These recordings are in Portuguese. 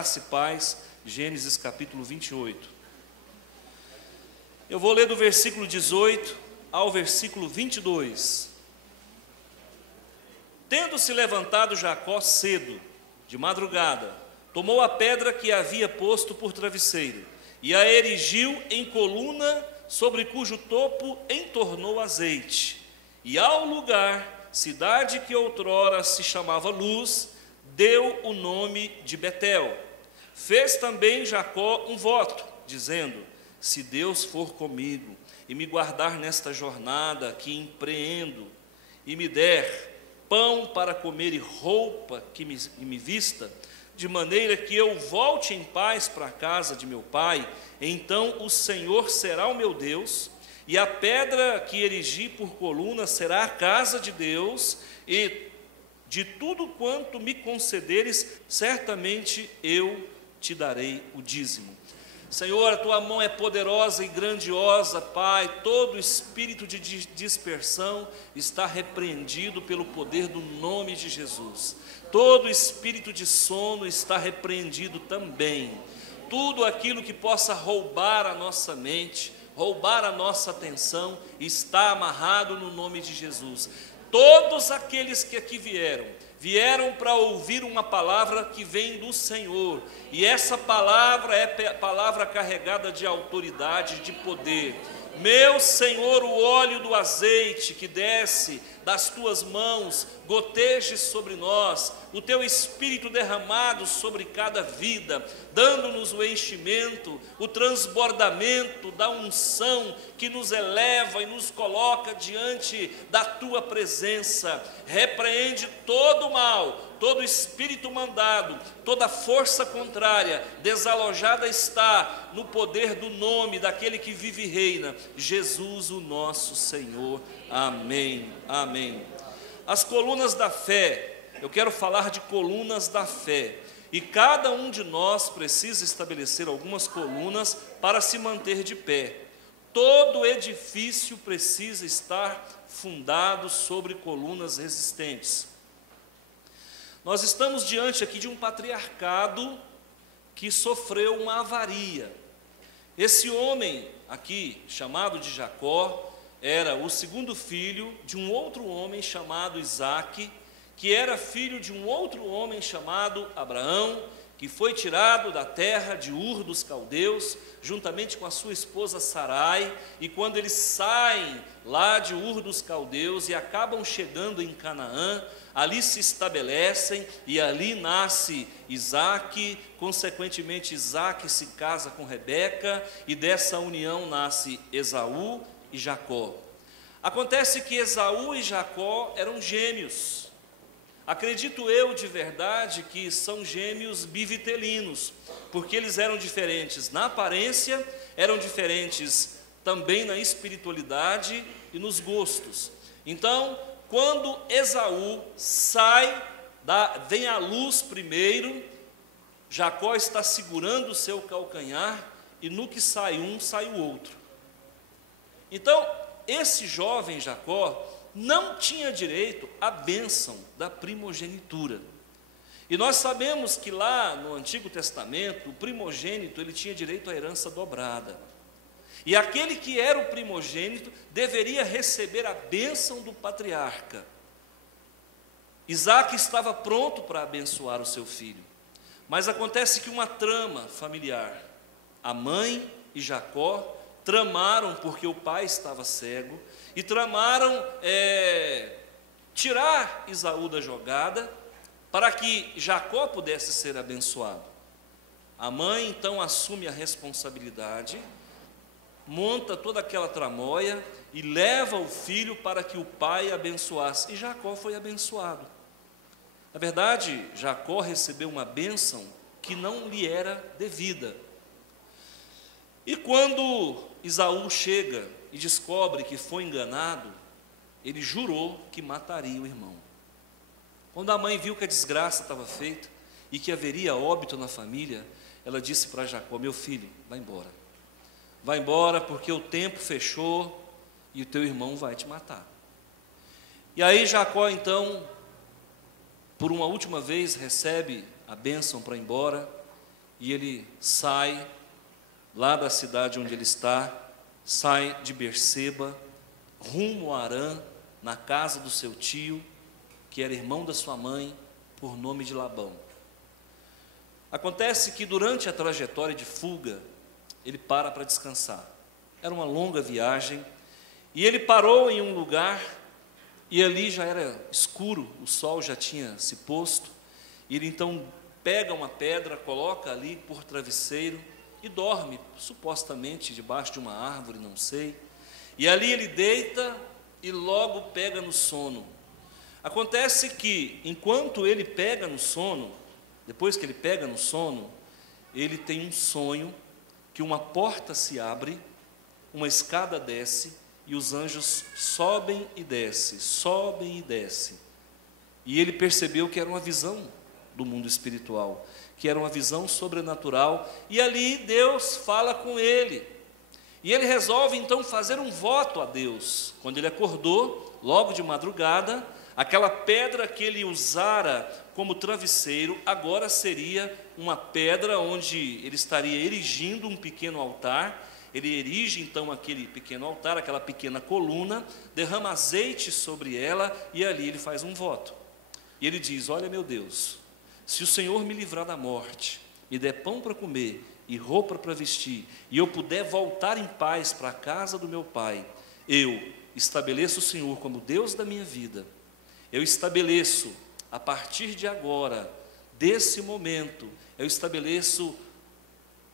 graça e paz. Gênesis capítulo 28. Eu vou ler do versículo 18 ao versículo 22. Tendo-se levantado Jacó cedo, de madrugada, tomou a pedra que havia posto por travesseiro e a erigiu em coluna, sobre cujo topo entornou azeite. E ao lugar, cidade que outrora se chamava Luz, deu o nome de Betel. Fez também Jacó um voto, dizendo: se Deus for comigo e me guardar nesta jornada que empreendo, e me der pão para comer e roupa que me vista, de maneira que eu volte em paz para a casa de meu pai, então o Senhor será o meu Deus, e a pedra que erigi por coluna será a casa de Deus, e de tudo quanto me concederes, certamente eu te darei o dízimo. Senhor, a tua mão é poderosa e grandiosa, Pai. Todo espírito de dispersão está repreendido pelo poder do nome de Jesus. Todo espírito de sono está repreendido também. Tudo aquilo que possa roubar a nossa mente, roubar a nossa atenção, está amarrado no nome de Jesus. Todos aqueles que aqui vieram para ouvir uma palavra que vem do Senhor, e essa palavra é palavra carregada de autoridade, de poder. Meu Senhor, o óleo do azeite que desce das tuas mãos, goteje sobre nós, o teu Espírito derramado sobre cada vida, dando-nos o enchimento, o transbordamento da unção que nos eleva e nos coloca diante da tua presença. Repreende todo o mal, todo espírito mandado, toda força contrária, desalojada está no poder do nome daquele que vive e reina, Jesus o nosso Senhor. Amém, amém. As colunas da fé, eu quero falar de colunas da fé, e cada um de nós precisa estabelecer algumas colunas para se manter de pé. Todo edifício precisa estar fundado sobre colunas resistentes. Nós estamos diante aqui de um patriarcado que sofreu uma avaria. Esse homem aqui, chamado de Jacó, era o segundo filho de um outro homem chamado Isaque, que era filho de um outro homem chamado Abraão, que foi tirado da terra de Ur dos Caldeus, juntamente com a sua esposa Sarai, e quando eles saem lá de Ur dos Caldeus e acabam chegando em Canaã, ali se estabelecem e ali nasce Isaque, consequentemente Isaque se casa com Rebeca, e dessa união nasce Esaú e Jacó. Acontece que Esaú e Jacó eram gêmeos. Acredito eu de verdade que são gêmeos bivitelinos, porque eles eram diferentes na aparência, eram diferentes também na espiritualidade e nos gostos. Então, quando Esaú vem à luz primeiro, Jacó está segurando o seu calcanhar, e no que sai um, sai o outro. Então, esse jovem Jacó não tinha direito à bênção da primogenitura. E nós sabemos que lá no Antigo Testamento, o primogênito ele tinha direito à herança dobrada. E aquele que era o primogênito deveria receber a bênção do patriarca. Isaque estava pronto para abençoar o seu filho. Mas acontece que uma trama familiar, a mãe e Jacó tramaram, porque o pai estava cego, e tramaram tirar Esaú da jogada, para que Jacó pudesse ser abençoado. A mãe então assume a responsabilidade, monta toda aquela tramóia e leva o filho para que o pai abençoasse, e Jacó foi abençoado. Na verdade, Jacó recebeu uma bênção que não lhe era devida. E quando Esaú chega e descobre que foi enganado, ele jurou que mataria o irmão. Quando a mãe viu que a desgraça estava feita e que haveria óbito na família, ela disse para Jacó: meu filho, vai embora. Vai embora, porque o tempo fechou e o teu irmão vai te matar. E aí Jacó então, por uma última vez, recebe a bênção para ir embora, e ele sai lá da cidade onde ele está, sai de Berseba, rumo a Harã, na casa do seu tio, que era irmão da sua mãe, por nome de Labão. Acontece que durante a trajetória de fuga, ele para descansar. Era uma longa viagem, e ele parou em um lugar, e ali já era escuro, o sol já tinha se posto, e ele então pega uma pedra, coloca ali por travesseiro, e dorme, supostamente debaixo de uma árvore, não sei, e ali ele deita, e logo pega no sono. Acontece que, enquanto ele pega no sono, depois que ele pega no sono, ele tem um sonho, que uma porta se abre, uma escada desce, e os anjos sobem e descem, sobem e descem. E ele percebeu que era uma visão do mundo espiritual, que era uma visão sobrenatural, e ali Deus fala com ele. E ele resolve então fazer um voto a Deus. Quando ele acordou, logo de madrugada, aquela pedra que ele usara como travesseiro, agora seria uma pedra onde ele estaria erigindo um pequeno altar. Ele erige então aquele pequeno altar, aquela pequena coluna, derrama azeite sobre ela, e ali ele faz um voto. E ele diz: olha, meu Deus, se o Senhor me livrar da morte, me der pão para comer e roupa para vestir, e eu puder voltar em paz para a casa do meu pai, eu estabeleço o Senhor como Deus da minha vida. Eu estabeleço, a partir de agora, desse momento, eu estabeleço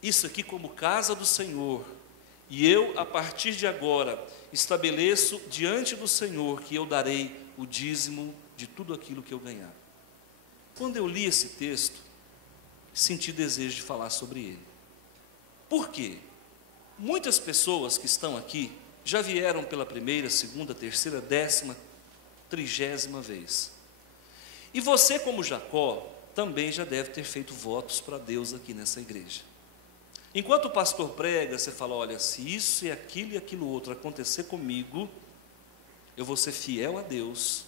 isso aqui como casa do Senhor, e eu, a partir de agora, estabeleço diante do Senhor que eu darei o dízimo de tudo aquilo que eu ganhar. Quando eu li esse texto, senti desejo de falar sobre ele. Por quê? Muitas pessoas que estão aqui já vieram pela primeira, segunda, terceira, 10ª, 30ª vez. E você, como Jacó, também já deve ter feito votos para Deus aqui nessa igreja. Enquanto o pastor prega, você fala: olha, se isso e aquilo outro acontecer comigo, eu vou ser fiel a Deus,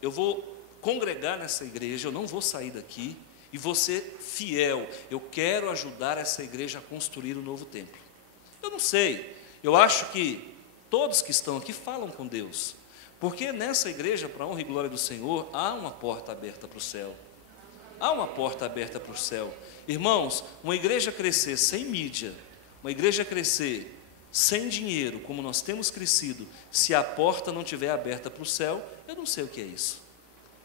eu vou congregar nessa igreja, eu não vou sair daqui, e vou ser fiel, eu quero ajudar essa igreja a construir um novo templo. Eu não sei, eu acho que todos que estão aqui falam com Deus, porque nessa igreja, para a honra e glória do Senhor, há uma porta aberta para o céu. Há uma porta aberta para o céu. Irmãos, uma igreja crescer sem mídia, uma igreja crescer sem dinheiro, como nós temos crescido, se a porta não estiver aberta para o céu, eu não sei o que é isso.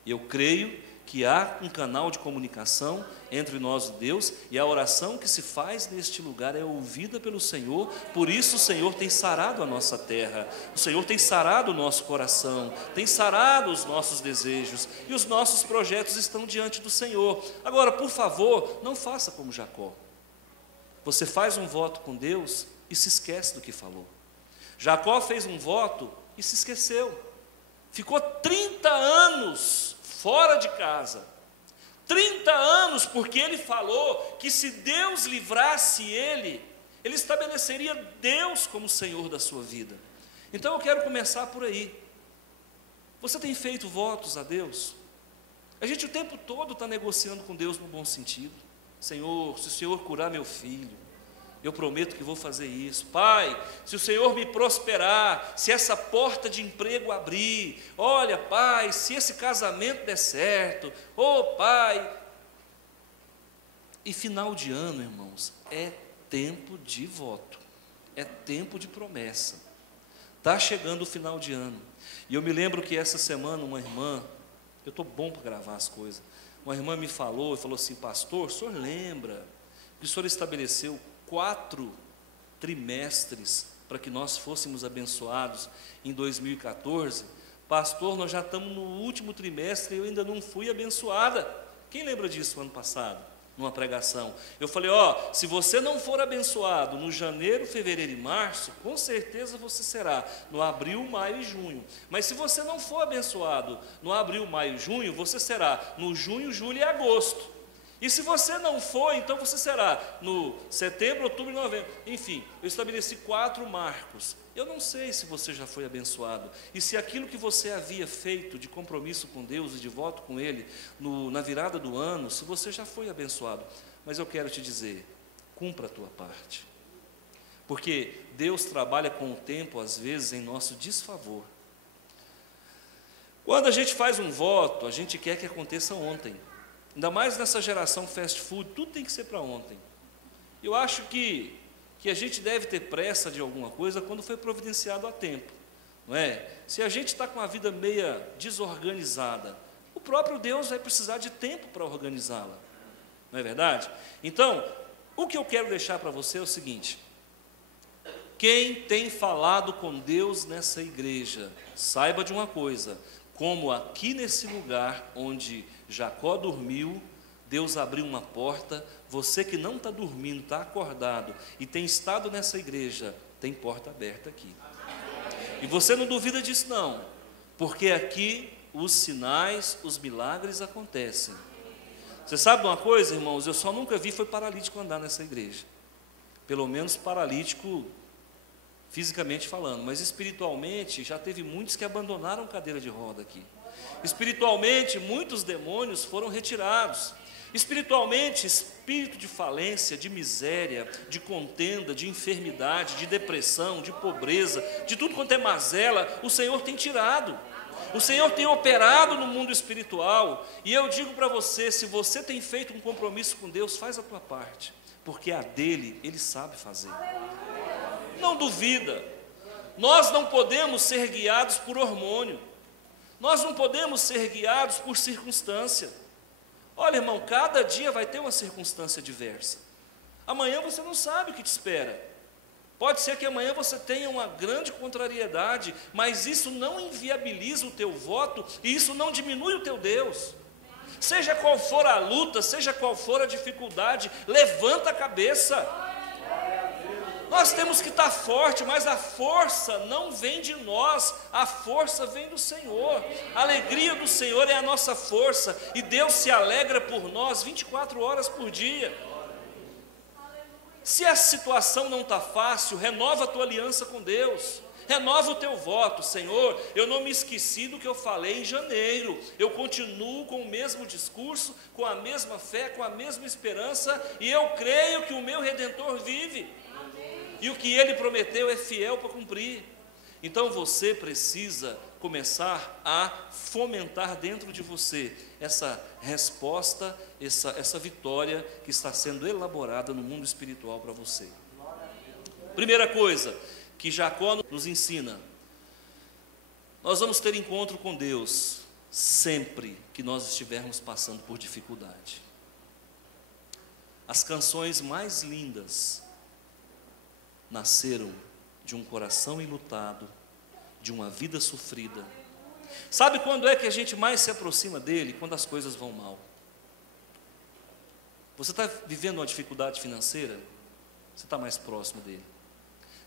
Eu creio que há um canal de comunicação entre nós e Deus, e a oração que se faz neste lugar é ouvida pelo Senhor. Por isso o Senhor tem sarado a nossa terra, o Senhor tem sarado o nosso coração, tem sarado os nossos desejos, e os nossos projetos estão diante do Senhor. Agora, por favor, não faça como Jacó. Você faz um voto com Deus e se esquece do que falou. Jacó fez um voto e se esqueceu. Ficou 30 anos fora de casa, 30 anos, porque ele falou que se Deus livrasse ele estabeleceria Deus como Senhor da sua vida. Então eu quero começar por aí. Você tem feito votos a Deus? A gente o tempo todo está negociando com Deus no bom sentido. Senhor, se o Senhor curar meu filho, eu prometo que vou fazer isso. Pai, se o Senhor me prosperar, se essa porta de emprego abrir, olha, Pai, se esse casamento der certo, Pai. E final de ano, irmãos, é tempo de voto, é tempo de promessa. Está chegando o final de ano, e eu me lembro que essa semana uma irmã, eu estou bom para gravar as coisas, uma irmã me falou assim: pastor, o senhor lembra que o senhor estabeleceu 4 trimestres para que nós fôssemos abençoados em 2014, pastor, nós já estamos no último trimestre e eu ainda não fui abençoada. Quem lembra disso ano passado, numa pregação? Eu falei: se você não for abençoado no janeiro, fevereiro e março, com certeza você será no abril, maio e junho. Mas se você não for abençoado no abril, maio e junho, você será no junho, julho e agosto. E se você não for, então você será no setembro, outubro e novembro. Enfim, eu estabeleci 4 marcos. Eu não sei se você já foi abençoado, e se aquilo que você havia feito de compromisso com Deus e de voto com Ele na virada do ano, se você já foi abençoado. Mas eu quero te dizer, cumpra a tua parte. Porque Deus trabalha com o tempo, às vezes, em nosso desfavor. Quando a gente faz um voto, a gente quer que aconteça ontem. Ainda mais nessa geração fast food, tudo tem que ser para ontem. Eu acho que a gente deve ter pressa de alguma coisa quando foi providenciado a tempo, não é? Se a gente está com a vida meia desorganizada, o próprio Deus vai precisar de tempo para organizá-la, não é verdade? Então, o que eu quero deixar para você é o seguinte: quem tem falado com Deus nessa igreja, saiba de uma coisa: como aqui nesse lugar onde Jacó dormiu, Deus abriu uma porta. Você que não está dormindo, está acordado e tem estado nessa igreja, tem porta aberta aqui. E você não duvida disso não, porque aqui os sinais, os milagres acontecem. Você sabe uma coisa, irmãos? Eu só nunca vi foi paralítico andar nessa igreja. Pelo menos paralítico fisicamente falando, mas espiritualmente já teve muitos que abandonaram cadeira de roda aqui. Espiritualmente, muitos demônios foram retirados. Espiritualmente, espírito de falência, de miséria, de contenda, de enfermidade, de depressão, de pobreza, de tudo quanto é mazela, o Senhor tem tirado. O Senhor tem operado no mundo espiritual. E eu digo para você, se você tem feito um compromisso com Deus, faz a tua parte, porque a dele, Ele sabe fazer. Não duvida. Nós não podemos ser guiados por hormônio. Nós não podemos ser guiados por circunstância. Olha, irmão, cada dia vai ter uma circunstância diversa. Amanhã você não sabe o que te espera. Pode ser que amanhã você tenha uma grande contrariedade, mas isso não inviabiliza o teu voto e isso não diminui o teu Deus. Seja qual for a luta, seja qual for a dificuldade, levanta a cabeça. Nós temos que estar forte, mas a força não vem de nós, a força vem do Senhor. A alegria do Senhor é a nossa força, e Deus se alegra por nós 24 horas por dia. Se a situação não está fácil, renova a tua aliança com Deus, renova o teu voto. Senhor, eu não me esqueci do que eu falei em janeiro, eu continuo com o mesmo discurso, com a mesma fé, com a mesma esperança, e eu creio que o meu Redentor vive. E o que Ele prometeu é fiel para cumprir. Então você precisa começar a fomentar dentro de você essa resposta, essa vitória que está sendo elaborada no mundo espiritual para você. Primeira coisa que Jacó nos ensina: nós vamos ter encontro com Deus sempre que nós estivermos passando por dificuldade. As canções mais lindas nasceram de um coração enlutado, de uma vida sofrida. Sabe quando é que a gente mais se aproxima dele? Quando as coisas vão mal. Você está vivendo uma dificuldade financeira? Você está mais próximo dele.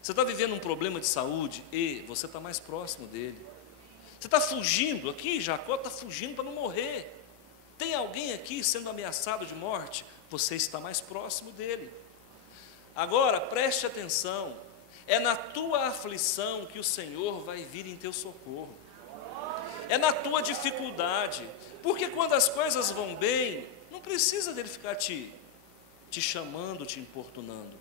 Você está vivendo um problema de saúde? E você está mais próximo dele. Você está fugindo, aqui Jacó está fugindo para não morrer. Tem alguém aqui sendo ameaçado de morte? Você está mais próximo dele. Agora, preste atenção, é na tua aflição que o Senhor vai vir em teu socorro. É na tua dificuldade, porque quando as coisas vão bem, não precisa dele ficar te chamando, te importunando.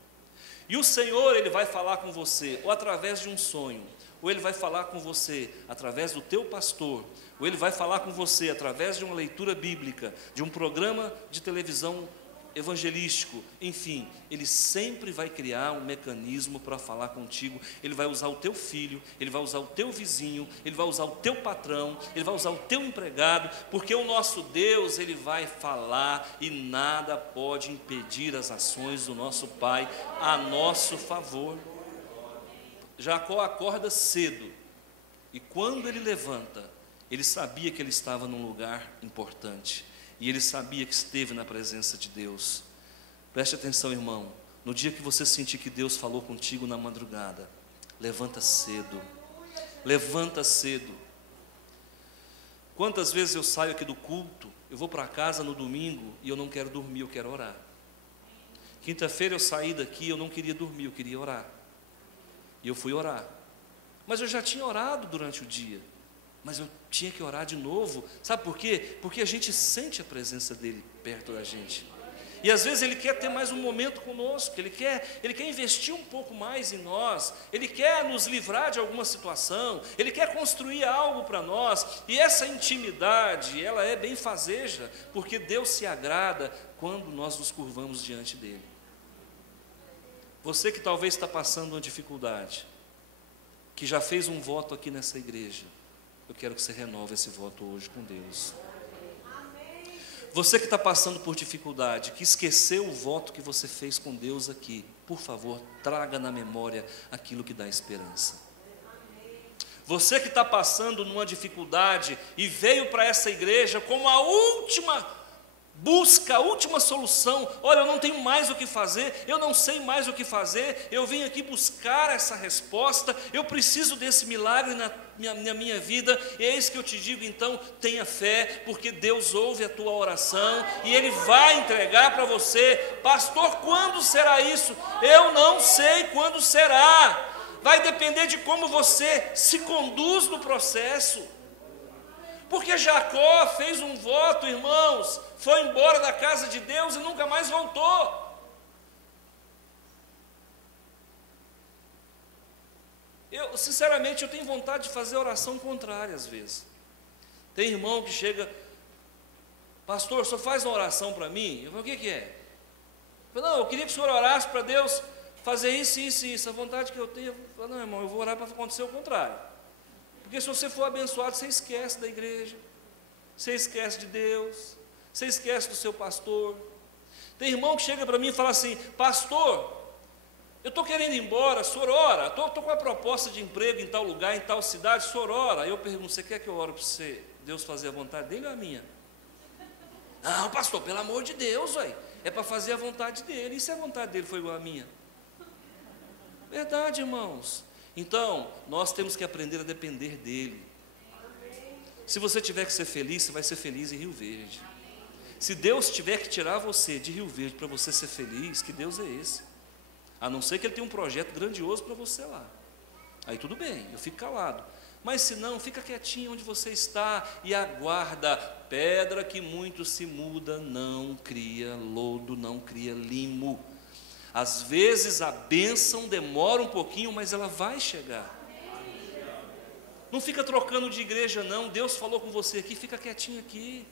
E o Senhor, Ele vai falar com você, ou através de um sonho, ou Ele vai falar com você através do teu pastor, ou Ele vai falar com você através de uma leitura bíblica, de um programa de televisão evangelístico, enfim, Ele sempre vai criar um mecanismo para falar contigo. Ele vai usar o teu filho, Ele vai usar o teu vizinho, Ele vai usar o teu patrão, Ele vai usar o teu empregado, porque o nosso Deus, Ele vai falar e nada pode impedir as ações do nosso Pai a nosso favor. Jacó acorda cedo e quando ele levanta, ele sabia que ele estava num lugar importante. E ele sabia que esteve na presença de Deus. Preste atenção, irmão. No dia que você sentir que Deus falou contigo na madrugada, levanta cedo. Levanta cedo. Quantas vezes eu saio aqui do culto, eu vou para casa no domingo e eu não quero dormir, eu quero orar. Quinta-feira eu saí daqui, eu não queria dormir, eu queria orar. E eu fui orar. Mas eu já tinha orado durante o dia. Mas eu tinha que orar de novo. Sabe por quê? Porque a gente sente a presença dele perto da gente. E às vezes Ele quer ter mais um momento conosco, Ele quer investir um pouco mais em nós, Ele quer nos livrar de alguma situação, Ele quer construir algo para nós, e essa intimidade, ela é benfazeja, porque Deus se agrada quando nós nos curvamos diante dEle. Você que talvez está passando uma dificuldade, que já fez um voto aqui nessa igreja, eu quero que você renove esse voto hoje com Deus. Você que está passando por dificuldade, que esqueceu o voto que você fez com Deus aqui, por favor, traga na memória aquilo que dá esperança. Você que está passando numa dificuldade e veio para essa igreja como a última busca, a última solução. Olha, eu não tenho mais o que fazer, eu não sei mais o que fazer, eu vim aqui buscar essa resposta, eu preciso desse milagre na minha vida, e é isso que eu te digo. Então, tenha fé, porque Deus ouve a tua oração, e Ele vai entregar para você. Pastor, quando será isso? Eu não sei quando será, vai depender de como você se conduz no processo. Porque Jacó fez um voto, irmãos, foi embora da casa de Deus e nunca mais voltou. Sinceramente, eu tenho vontade de fazer oração contrária às vezes. Tem irmão que chega, pastor, só faz uma oração para mim. Eu falo, o que é? Eu falo, não, eu queria que o senhor orasse para Deus fazer isso, isso e isso. A vontade que eu tenho, eu falo, não, irmão, eu vou orar para acontecer o contrário. Porque se você for abençoado, você esquece da igreja, você esquece de Deus, você esquece do seu pastor. Tem irmão que chega para mim e fala assim, pastor, eu estou querendo ir embora, o senhor ora, estou com a proposta de emprego em tal lugar, em tal cidade, o senhor ora. Aí eu pergunto, você quer que eu ore para você, Deus fazer a vontade dele ou a minha? Não, pastor, pelo amor de Deus, véio, é para fazer a vontade dele, e se a vontade dele foi igual à minha? Verdade, irmãos. Então, nós temos que aprender a depender dEle. Se você tiver que ser feliz, você vai ser feliz em Rio Verde. Se Deus tiver que tirar você de Rio Verde para você ser feliz, que Deus é esse? A não ser que Ele tenha um projeto grandioso para você lá. Aí tudo bem, eu fico calado. Mas se não, fica quietinho onde você está e aguarda. Pedra que muito se muda não cria lodo, não cria limo. Às vezes a bênção demora um pouquinho, mas ela vai chegar. Não fica trocando de igreja não. Deus falou com você aqui, fica quietinho aqui.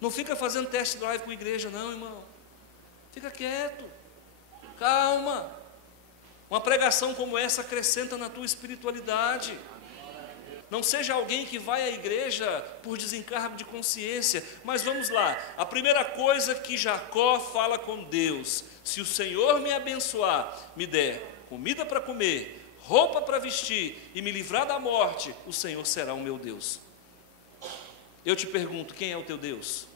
Não fica fazendo test drive com a igreja não, irmão. Fica quieto, calma. Uma pregação como essa acrescenta na tua espiritualidade. Não seja alguém que vai à igreja por desencargo de consciência. Mas vamos lá, a primeira coisa que Jacó fala com Deus: se o Senhor me abençoar, me der comida para comer, roupa para vestir e me livrar da morte, o Senhor será o meu Deus. Eu te pergunto, quem é o teu Deus?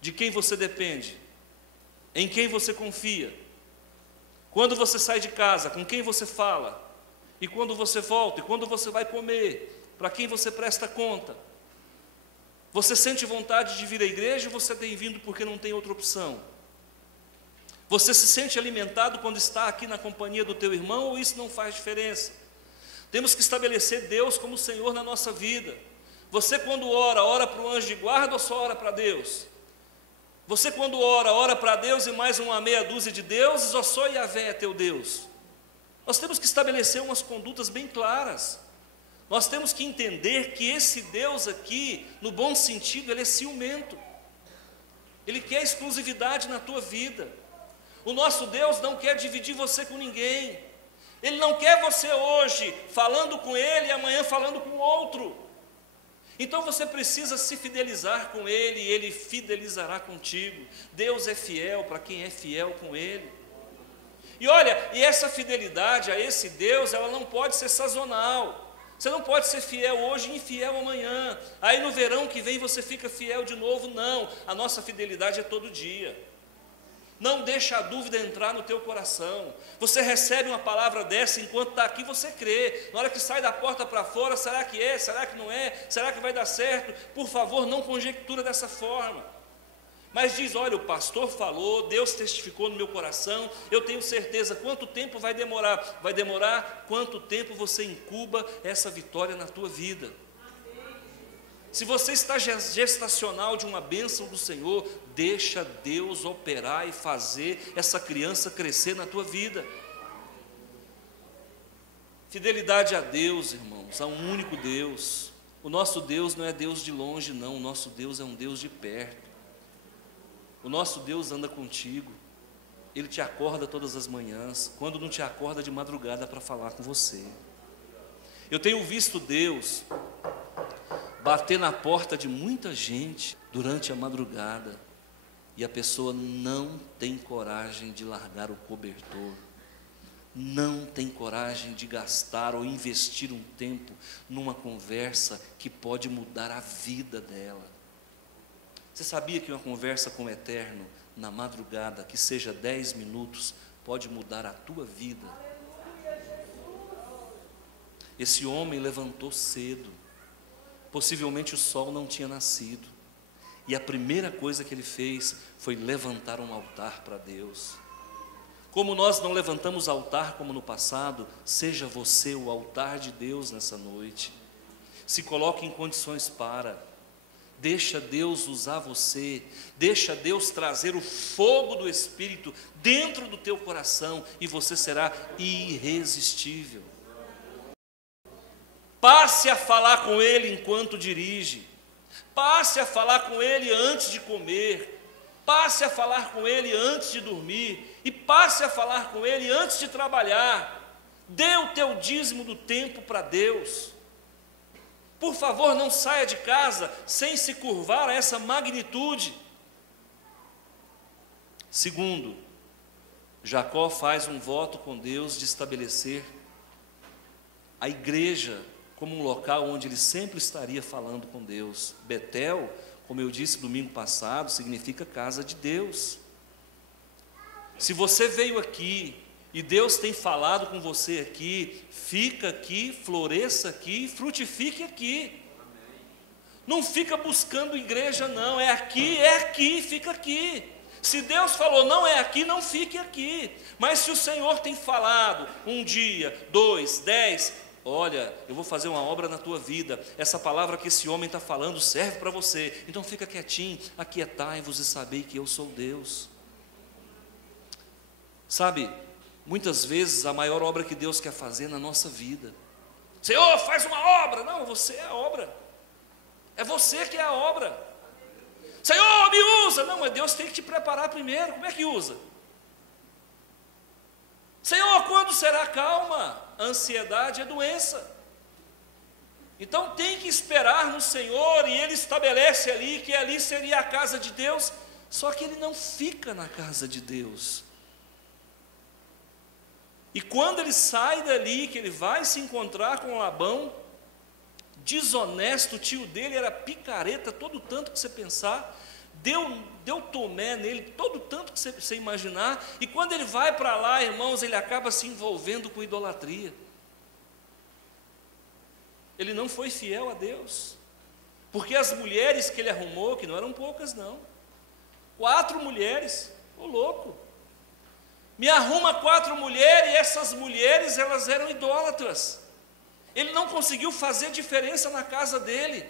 De quem você depende? Em quem você confia? Quando você sai de casa, com quem você fala? E quando você volta? E quando você vai comer? Para quem você presta conta? Você sente vontade de vir à igreja ou você tem vindo porque não tem outra opção? Você se sente alimentado quando está aqui na companhia do teu irmão ou isso não faz diferença? Temos que estabelecer Deus como Senhor na nossa vida. Você quando ora, ora para o anjo de guarda ou só ora para Deus? Você quando ora, ora para Deus e mais uma meia dúzia de deuses ou só Yahvé é teu Deus? Nós temos que estabelecer umas condutas bem claras. Nós temos que entender que esse Deus aqui, no bom sentido, Ele é ciumento. Ele quer exclusividade na tua vida. O nosso Deus não quer dividir você com ninguém. Ele não quer você hoje falando com Ele e amanhã falando com outro. Então você precisa se fidelizar com Ele e Ele fidelizará contigo. Deus é fiel para quem é fiel com Ele. E olha, e essa fidelidade a esse Deus, ela não pode ser sazonal. Você não pode ser fiel hoje e infiel amanhã. Aí no verão que vem você fica fiel de novo. Não, a nossa fidelidade é todo dia. Não deixa a dúvida entrar no teu coração. Você recebe uma palavra dessa, enquanto está aqui você crê. Na hora que sai da porta para fora, será que é? Será que não é? Será que vai dar certo? Por favor, não conjectura dessa forma. Mas diz, olha, o pastor falou, Deus testificou no meu coração, eu tenho certeza. Quanto tempo vai demorar? Vai demorar quanto tempo você incuba essa vitória na tua vida? Se você está gestacional de uma bênção do Senhor, deixa Deus operar e fazer essa criança crescer na tua vida. Fidelidade a Deus, irmãos, a um único Deus. O nosso Deus não é Deus de longe, não. O nosso Deus é um Deus de perto. O nosso Deus anda contigo. Ele te acorda todas as manhãs. Quando não te acorda de madrugada para falar com você. Eu tenho visto Deus bater na porta de muita gente durante a madrugada. E a pessoa não tem coragem de largar o cobertor. Não tem coragem de gastar ou investir um tempo numa conversa que pode mudar a vida dela. Você sabia que uma conversa com o Eterno, na madrugada, que seja 10 minutos, pode mudar a tua vida? Esse homem levantou cedo, possivelmente o sol não tinha nascido, e a primeira coisa que ele fez foi levantar um altar para Deus. Como nós não levantamos altar como no passado, seja você o altar de Deus nessa noite. Se coloque em condições para. Deixa Deus usar você. Deixa Deus trazer o fogo do Espírito dentro do teu coração e você será irresistível. Passe a falar com Ele enquanto dirige. Passe a falar com Ele antes de comer. Passe a falar com Ele antes de dormir, e passe a falar com Ele antes de trabalhar. Dê o teu dízimo do tempo para Deus. Por favor, não saia de casa sem se curvar a essa magnitude. Segundo, Jacó faz um voto com Deus de estabelecer a igreja como um local onde ele sempre estaria falando com Deus. Betel, como eu disse domingo passado, significa casa de Deus. Se você veio aqui e Deus tem falado com você aqui, fica aqui, floresça aqui, frutifique aqui. Não fica buscando igreja não, é aqui, fica aqui. Se Deus falou não é aqui, não fique aqui. Mas se o Senhor tem falado um dia, 2, 10, olha, eu vou fazer uma obra na tua vida, essa palavra que esse homem está falando serve para você, então fica quietinho, aquietai-vos e sabei que eu sou Deus. Sabe, muitas vezes a maior obra que Deus quer fazer na nossa vida, Senhor, faz uma obra. Não, você é a obra, é você que é a obra. Senhor, me usa. Não, mas Deus tem que te preparar primeiro. Como é que usa? Senhor, quando será calma? A ansiedade é doença. Então tem que esperar no Senhor, e Ele estabelece ali que ali seria a casa de Deus, só que Ele não fica na casa de Deus. E quando ele sai dali, que ele vai se encontrar com Labão, desonesto, o tio dele era picareta, todo tanto que você pensar, deu tomé nele, todo tanto que você imaginar, e quando ele vai para lá, irmãos, ele acaba se envolvendo com idolatria. Ele não foi fiel a Deus, porque as mulheres que ele arrumou, que não eram poucas não, 4 mulheres, ô louco, me arruma 4 mulheres, e essas mulheres, elas eram idólatras. Ele não conseguiu fazer diferença na casa dele,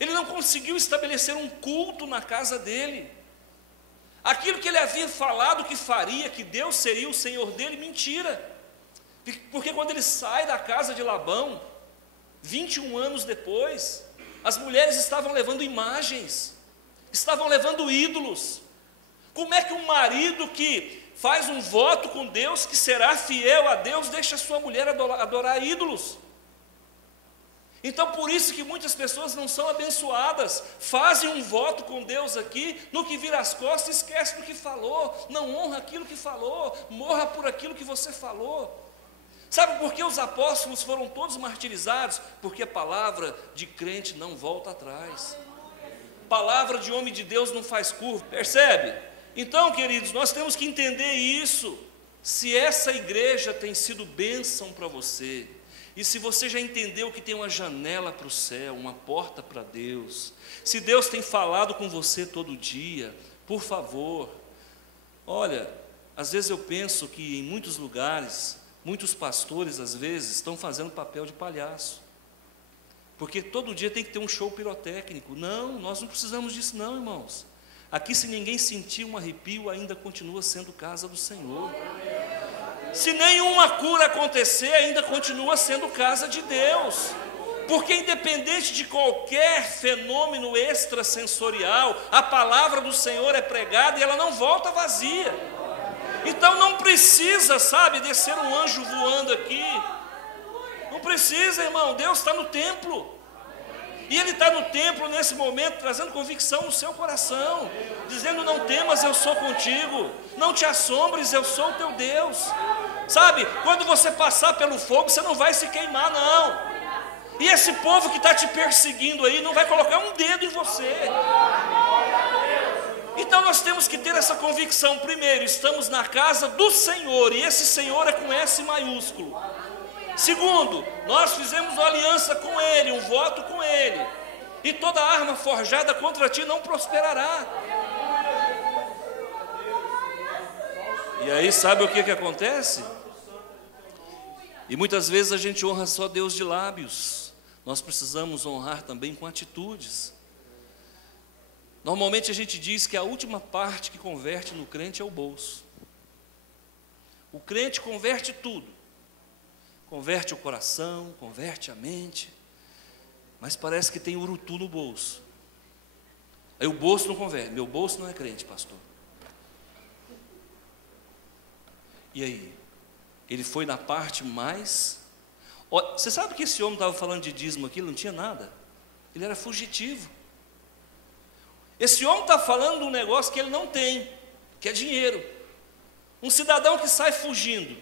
ele não conseguiu estabelecer um culto na casa dele. Aquilo que ele havia falado que faria, que Deus seria o Senhor dele, mentira. Porque quando ele sai da casa de Labão, 21 anos depois, as mulheres estavam levando imagens, estavam levando ídolos. Como é que um marido que faz um voto com Deus, que será fiel a Deus, deixa a sua mulher adorar ídolos? Então por isso que muitas pessoas não são abençoadas, fazem um voto com Deus aqui, no que vira as costas, esquece do que falou, não honra aquilo que falou, morra por aquilo que você falou. Sabe por que os apóstolos foram todos martirizados? Porque a palavra de crente não volta atrás, palavra de homem de Deus não faz curva, percebe? Então, queridos, nós temos que entender isso. Se essa igreja tem sido bênção para você, e se você já entendeu que tem uma janela para o céu, uma porta para Deus, se Deus tem falado com você todo dia, por favor, olha, às vezes eu penso que em muitos lugares, muitos pastores às vezes estão fazendo papel de palhaço, porque todo dia tem que ter um show pirotécnico. Não, nós não precisamos disso não, irmãos. Aqui, se ninguém sentir um arrepio, ainda continua sendo casa do Senhor. Se nenhuma cura acontecer, ainda continua sendo casa de Deus. Porque independente de qualquer fenômeno extrasensorial, a palavra do Senhor é pregada e ela não volta vazia. Então não precisa, sabe, descer um anjo voando aqui. Não precisa, irmão, Deus está no templo. E Ele está no templo nesse momento, trazendo convicção no seu coração, dizendo: não temas, eu sou contigo, não te assombres, eu sou o teu Deus. Sabe, quando você passar pelo fogo, você não vai se queimar não. E esse povo que está te perseguindo aí, não vai colocar um dedo em você. Então nós temos que ter essa convicção. Primeiro, estamos na casa do Senhor, e esse Senhor é com S maiúsculo. Segundo, nós fizemos uma aliança com Ele, um voto com Ele, e toda arma forjada contra ti não prosperará. E aí sabe o que acontece? E muitas vezes a gente honra só Deus de lábios. Nós precisamos honrar também com atitudes. Normalmente a gente diz que a última parte que converte no crente é o bolso. O crente converte tudo. Converte o coração, converte a mente, mas parece que tem urutu no bolso. Aí o bolso não converte. Meu bolso não é crente, pastor. E aí? Ele foi na parte mais... Você sabe que esse homem estava falando de dízimo aqui, ele não tinha nada. Ele era fugitivo. Esse homem está falando de um negócio que ele não tem, que é dinheiro. Um cidadão que sai fugindo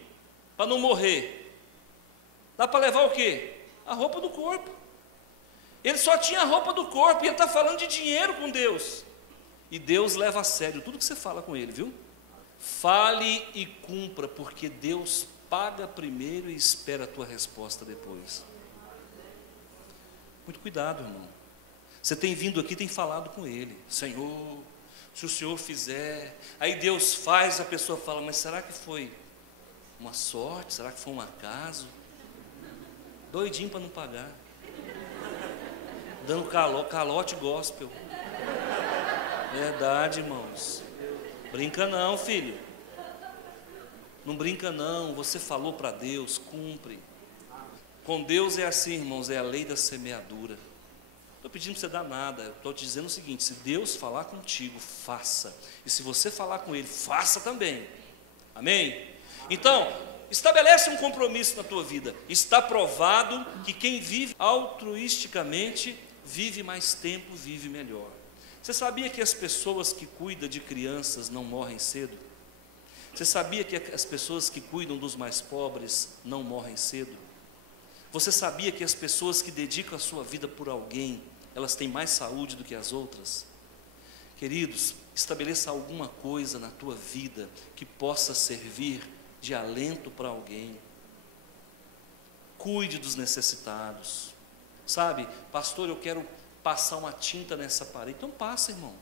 para não morrer, dá para levar o quê? A roupa do corpo. Ele só tinha a roupa do corpo, e ele está falando de dinheiro com Deus. E Deus leva a sério tudo que você fala com ele, viu? Fale e cumpra, porque Deus paga primeiro e espera a tua resposta depois. Muito cuidado, irmão. Você tem vindo aqui, tem falado com Ele: Senhor, se o Senhor fizer. Aí Deus faz, a pessoa fala: mas será que foi uma sorte? Será que foi um acaso? Doidinho para não pagar, dando calote gospel. Verdade, irmãos. Brinca não, filho. Não brinca não. Você falou para Deus, cumpre. Com Deus é assim, irmãos, é a lei da semeadura. Não estou pedindo para você dar nada, estou te dizendo o seguinte: se Deus falar contigo, faça. E se você falar com Ele, faça também. Amém? Então, estabelece um compromisso na tua vida. Está provado que quem vive altruisticamente vive mais tempo, vive melhor. Você sabia que as pessoas que cuidam de crianças não morrem cedo? Você sabia que as pessoas que cuidam dos mais pobres não morrem cedo? Você sabia que as pessoas que dedicam a sua vida por alguém, elas têm mais saúde do que as outras? Queridos, estabeleça alguma coisa na tua vida que possa servir de alento para alguém. Cuide dos necessitados. Sabe, pastor, eu quero passar uma tinta nessa parede. Então passa, irmão.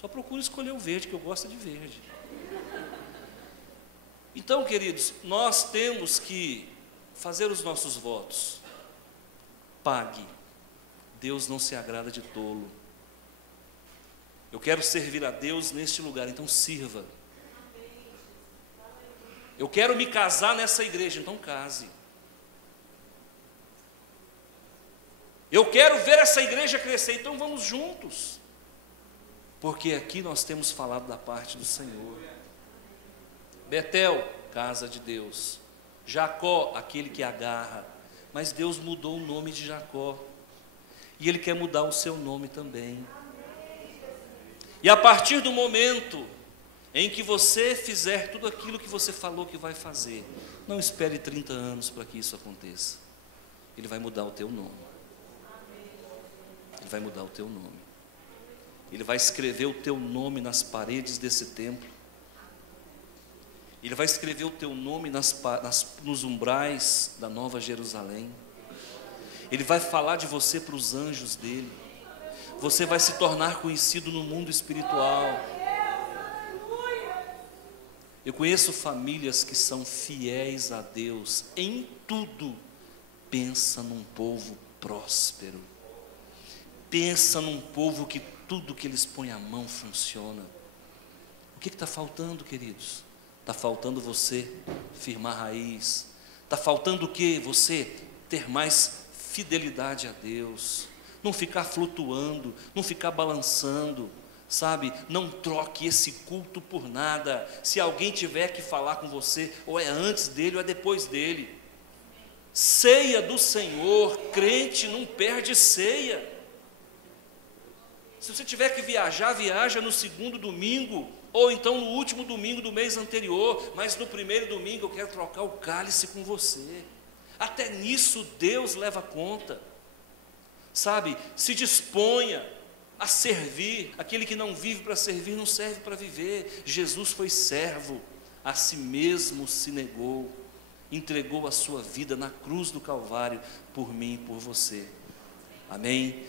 Só procura escolher o verde, que eu gosto de verde. Então, queridos, nós temos que fazer os nossos votos. Pague. Deus não se agrada de tolo. Eu quero servir a Deus neste lugar, então sirva. Eu quero me casar nessa igreja, então case. Eu quero ver essa igreja crescer, então vamos juntos. Porque aqui nós temos falado da parte do Senhor. Betel, casa de Deus. Jacó, aquele que agarra. Mas Deus mudou o nome de Jacó. E Ele quer mudar o seu nome também. E a partir do momento em que você fizer tudo aquilo que você falou que vai fazer, não espere 30 anos para que isso aconteça. Ele vai mudar o teu nome. Ele vai mudar o teu nome. Ele vai escrever o teu nome nas paredes desse templo. Ele vai escrever o teu nome nos umbrais da Nova Jerusalém. Ele vai falar de você para os anjos dele. Você vai se tornar conhecido no mundo espiritual. Eu conheço famílias que são fiéis a Deus em tudo. Pensa num povo próspero. Pensa num povo que tudo que eles põem a mão funciona. O que está faltando, queridos? Está faltando você firmar raiz. Está faltando o quê? Você ter mais fidelidade a Deus. Não ficar flutuando, não ficar balançando, sabe? Não troque esse culto por nada. Se alguém tiver que falar com você, ou é antes dele ou é depois dele. Ceia do Senhor, crente não perde ceia. Se você tiver que viajar, viaja no segundo domingo, ou então no último domingo do mês anterior, mas no primeiro domingo eu quero trocar o cálice com você. Até nisso Deus leva conta, sabe? Se disponha a servir. Aquele que não vive para servir, não serve para viver. Jesus foi servo, a si mesmo se negou, entregou a sua vida na cruz do Calvário, por mim e por você. Amém?